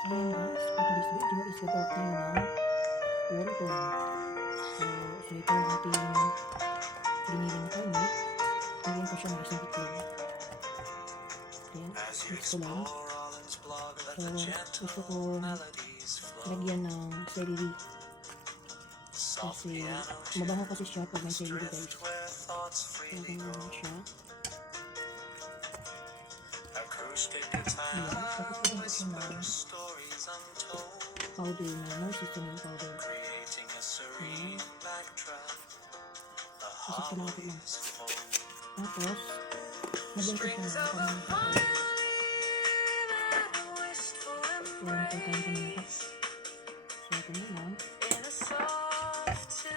Ayan guys, for today's video is report tayo ng wonton. So ito yung ating giniling karne. Lagyan ko siya ng isang itlog. Ayan, mix ko lang. So gusto ko lagyan ng celery. Kasi mabango kasi siya pag may celery guys. So lagyan ko lang siya. Ayan, tapos lagyan ko siya ng powder na no seasoning powder. Ayan. Isip ko lang ito lang. Tapos, lagyan ko siya ng kanang powder. Ayan, pagkain ko na. So, ito na lang.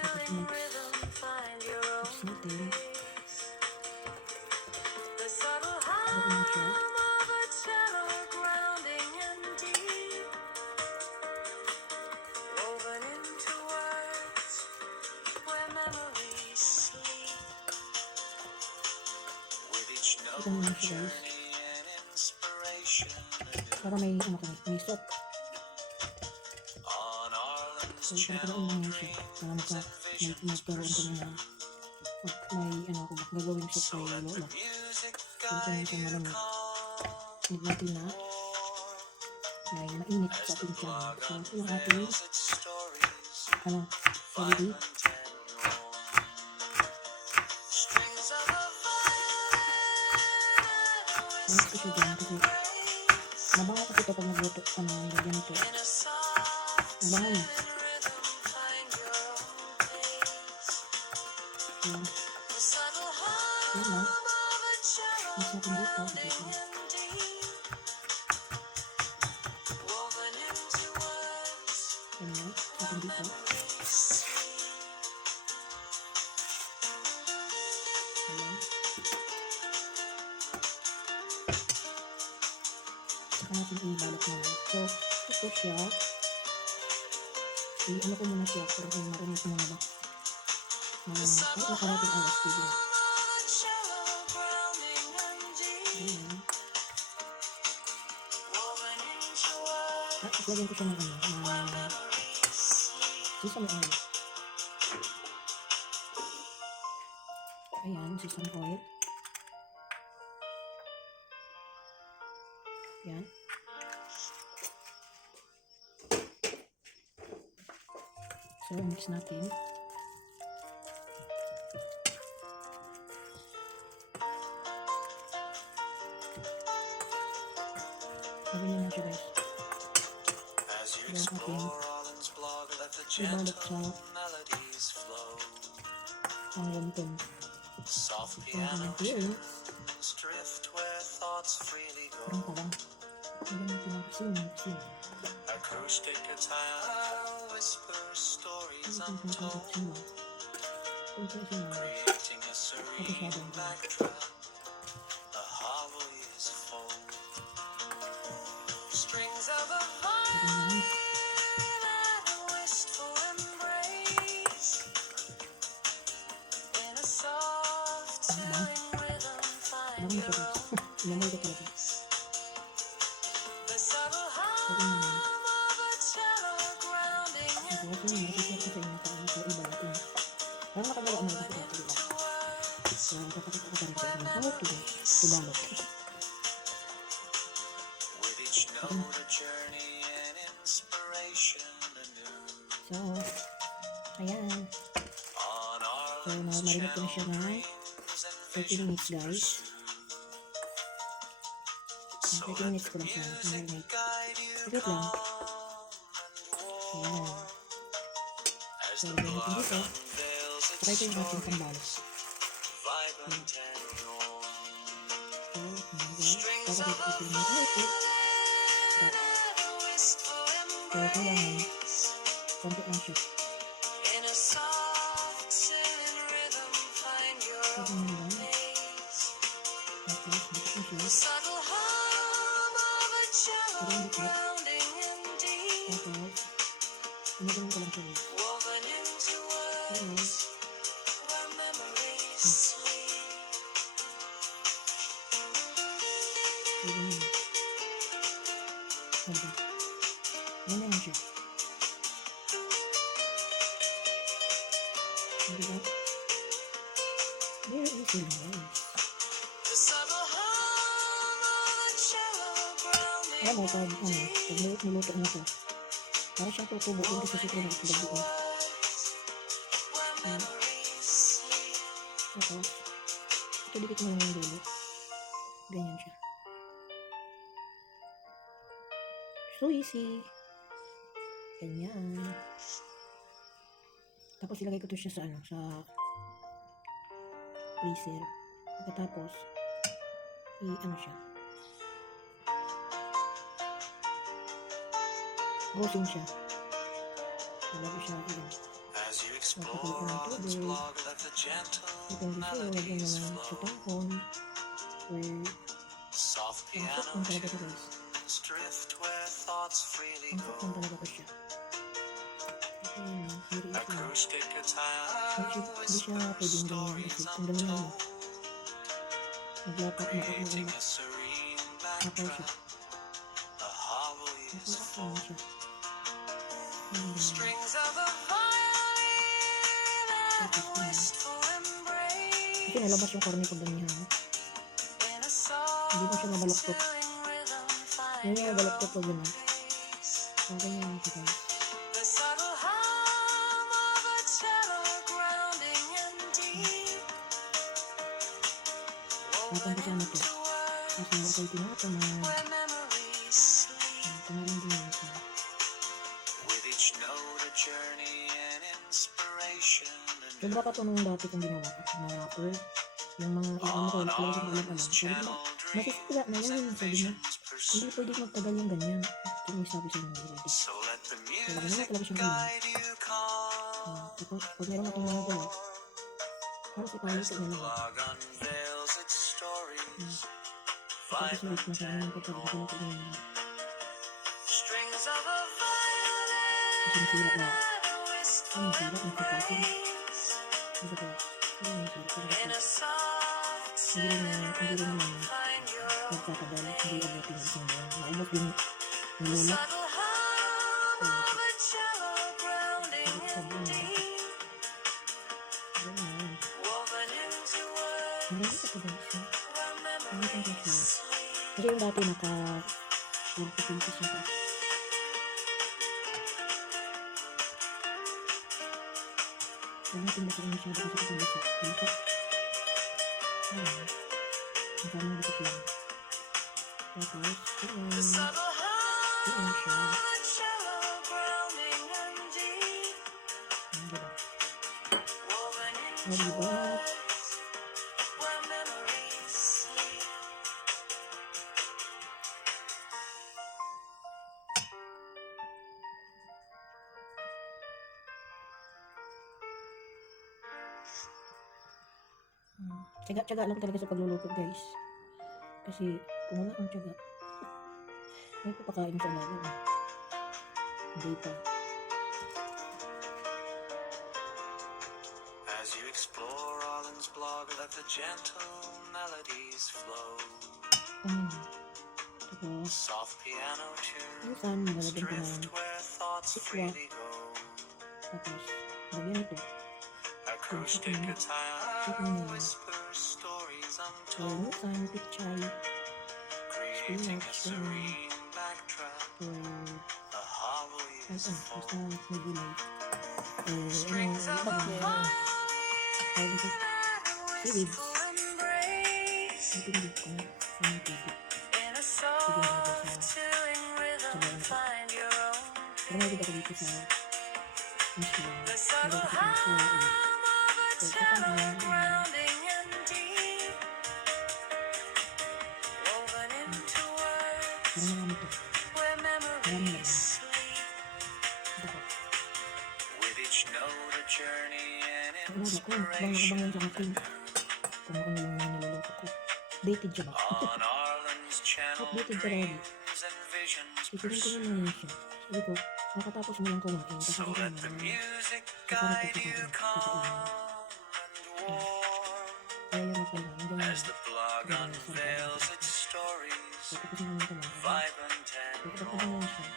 Tapos mix. Mix natin. Lagyan mo siya. Ito naman siya guys. Para may ano ko, may soup. So, parang lang siya. Para magkaroon kami na may ano ako, gagawin soup kay Lola. So, ito naman siya malamig. Need natin na may mainit sa ating tiyan. So, ito yung ating celery. Mix ko siya dyan kasi mabango kasi kapag nagluto lagyan ito. Mabango niya. Ayan. Ayan lang. Mix natin dito. Ayan lang. Natin dito. Ayan. Saka natin ibalot naman. So, ito siya. I-ano ko muna siya para marinig ko muna ba. Baka natin alas. Sige. Ayan. Tapos lagyan ko siya ng sesame oil. Ayan, sesame oil. Ayan. So, mix natin. Sabi niyo na siya guys. Ayan natin. Ibalot sa ang wonton. Ayan natin. Parang parang. Ayan natin ang asin. Acoustic guitar whispers stories untold, creating a serene backdrop. The hollow is full. Strings of a vine and a wistful embrace. In a soft thrilling rhythm find your own place. The subtle hum of a cello grounding in deep. Parang makagawa naman kasi ito, diba? So, kapakita ko pa rin sa inyo. Ano ito, diba? Tubalot. So, ayan. So, marinig ko na siya ng 30 minutes, guys. 30 minutes ko lang siya. Marinig. Saglit lang. Ayan. So, lagyan natin dito. Saka ito yung ating pambalot. Ayan. So, papakita ko yung output. So, kailangan konti lang siya. Sabi nyo lang. Tapos, dito siya. Parang dikit. Tapos, pinagalan ko lang siya. Ayan. Ayan. Ayan. Ganyan siya. Diba? Very easy lang guys. The subtle hum of a cello grounding Alam mo, pag niluto mo to, para siyang tutubo yung kasi sito na pagdabuin. where memories sleep. Tapos, ito dikit mo yung dulo. Ganyan siya. So easy. Ganyan. Tapos ilagay ko to siya sa sa freezer. Pagkatapos, siya. Roasting siya. So, bago siya, As you Napakita explore ng all its tubig. blog, let the gentle Depende sa'yo, lagyan mo melodies lang sa flow. tahon. Or, Soft ang piano saktan talaga to guys. tunes drift where thoughts freely Ang go. saktan talaga to siya. Kasi yun, very easy. Acoustic guitar Hindi siya whispers pwedeng ganyan stories kasi kung ganyan mo, untold, maglapat creating mo, a serene tapaw siya. backdrop. The harmonies Tapos fall. siya. Ganyan. Strings of a violin and a Tapos yun. wistful embrace. Kasi nalabas yung corny ko ganyan. In a soft, Hindi mo siya mabaloktot. thrilling rhythm, find Hindi mo your mabaloktot own pag gano'n. place. So, ganyan siya guys. The subtle hum of a cello grounding and deep. Tapos Woven kasama to. into words Kasi ako tinatama. where memories sleep. Pangalan din yun siya. With each note a journey and inspiration So, baka to nung dati kong ginawa na rapper. Yung mga iwan ko, on talaga all sa alam-alam. its Sabi ko, channel masisira na dreams yan. and Sabi niya, visions hindi pursue. pwede magtagal yung ganyan. Yung may sabi sa inyo, hindi. So let the Talaga naman music talaga siyang ganyan. guide you calm. Tapos, pag meron akong mga gawa, halos As ipaluto the na lang. blog unveils its stories, Tapos wait vibrant na sa and mga pagkakas ko na ganyan. strings of a violin Kasi nasira na. and a wistful Nasira, nagkakasin. embrace. Ano ba? Ano nasira? Parang In a ito. soft, Hindi rin rhythm, naman find your own nagkakadal. Hindi abutin ng isang buwan. Naubos din The nilulak. subtle hum of a cello grounding and deep, Ganyan. woven into words Ang ganda ito guys. where memories sleep. Kasi yung dati naka-pieces siya. Gamitin mo sa inyo siya kasi sa bisa. Dito. Ayan. Ang kamang dito lang. Tapos, The subtle hum Ayan siya. of a cello grounding and deep, Ayan, diba? woven O, into diba? words where memories sleep. Tiyaga-tiyaga lang talaga sa pagluluto guys. Kasi kung wala kang tiyaga, may papakain sa alaga. Hindi pa. As you explore Arlen's blog, let the gentle melodies flow. Ayan. Tapos, Soft piano tunes minsan malalagyan ko drift ng where thoughts Ikwa. freely go. tapos, lagyan ito. Acoustic Sakto guitar na. whispers stories So, untold, minsan, pichay. creating a spinach, serene backdrop. Or, The harmonies basta fall. may gulay. Or, Strings of a tawag dito. violin and a wistful embrace. Ang pindi ko na. Ang pindi. In a soft, chilling rhythm, find your own. Pero may ako dito sa Michelin. The Meron subtle kasi sa Michelin. hum of a cello grounding and deep, woven into words Parang marami to. where memories sleep. Ito. With each note a journey and Ang umaga ko, bang inspiration. nakabang sa akin. Kung ano yung niluluto ko. Dated siya ba? On Arlen's channel, Updated siya lagi. dreams and visions Titignan ko pursue. naman yun siya. Sabi ko, nakatapos mo lang kumain. So Kasi let the music guide you calm and warm. kaya yung pala. Nandiyan As yun. the blog unveils its stories, So, tapos na naman kumain. vibrant and So, kapag warm. naman siya.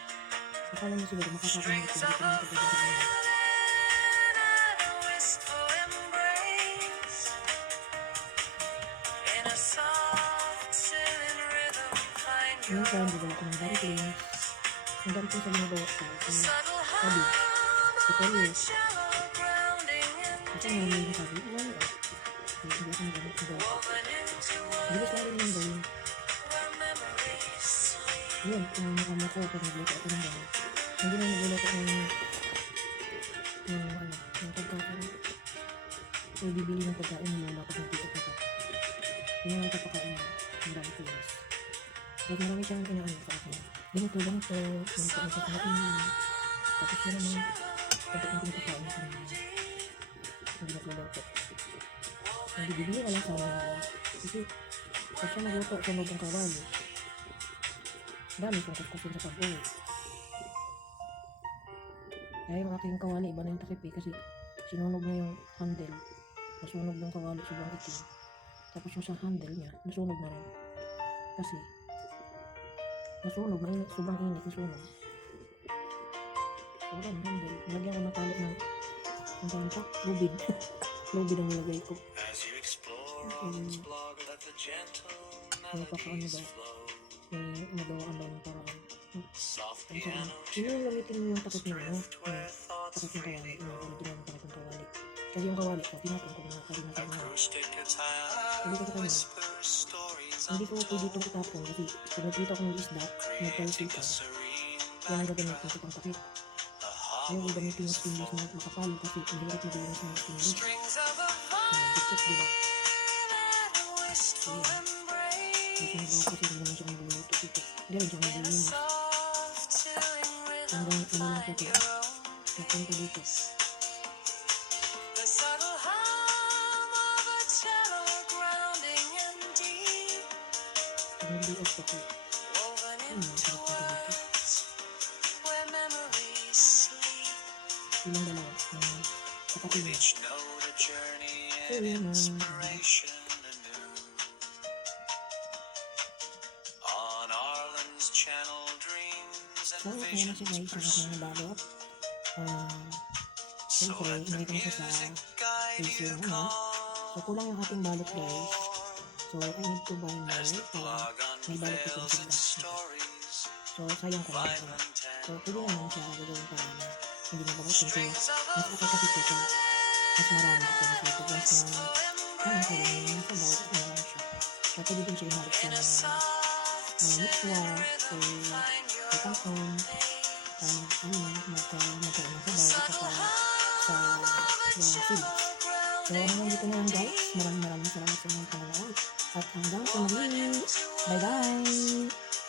Kapag akala niya siguro makakain ito, hindi ko naman ito gagawin. Minsan, bigyan ako ng dumplings. Ang dumplings na ginagawa ko, sabi, tutorials. Kasi nga may sabi, wala. Hindi ako nagawa. Bilis lang rin yung gawin. Yun, kung nakamot ko, pag nagluto ako ng gawin. Hindi na nagluluto yung pagkain. So, bibili ng pagkain ng lola ko ng tito ko. Yun ang nagpapakain ng dumplings. Like, marami siyang inaano sa akin. Ganito, ganito ang pagkain. Tapos yun naman, pagkat ang pinapakain ko naman. Hindi nagluluto. Hindi bibili ka lang sa amin. Kasi, pag siya nagluto, sunog ang kawali. Dami kong kukusin sa pag-uwi. Kaya yung aking kawali, iba na yung takip eh. Kasi, sinunog na yung handle. Nasunog yung kawali, sobrang itim. Tapos yung sa handle niya, nasunog na rin. Kasi, nasunog, mainit, sobrang init, nasunog. Sobrang handle. Nalagyan ko ng tali ng ang tawag ito? Lubid. Lubid ang nilagay ko. Napakaano daw. May nagawaan daw ng paraan. Ang saan. Yun yung gamitin mo yung takip niyo. Takip ng kawali. Yung original ng takip ng kawali. Kasi yung kawali ko, tinapon ko na karina sa mga. Sabi ko sa kanya, hindi ko pwede itong itapon kasi pag nagkita ko ng isda, nagpalsik ka. Yan ang gagamitin ko pang takip. Ayaw ko gamitin yung stainless na makapalo kasi hindi hirap malinis ng stainless. Bitsot, diba? So, yan. Kasi nagawa ko kasi hindi naman siya magluluto dito. Hindi rin siya maglilinis. Hanggang ano lang siya ito. Napunta dito. Pag nag-day off ako, sarap punta dito. Silang dalawa. Kapatid niya. So, yun So, kaya na siya guys, yung aking nabalot. Siyempre, nakita mo siya sa freezer naman. So, kulang yung ating balot guys. So, I need to buy more para may balot ko yung sigla. So, sayang ko lang ito. So, pwede naman siya gagawin para hindi mabalotin. So, mas ako kasi ito siya. Mas marami ito. Mas ito guys na kaya ko lang yung sabaw. Ano lang siya. So, pwede din siya iharap sa mixwa o kapakon. Magkaroon ng sabaw at saka sa seed. So, hanggang dito na lang guys. Maraming salamat sa mga panonood. At hanggang sa muli. Bye-bye!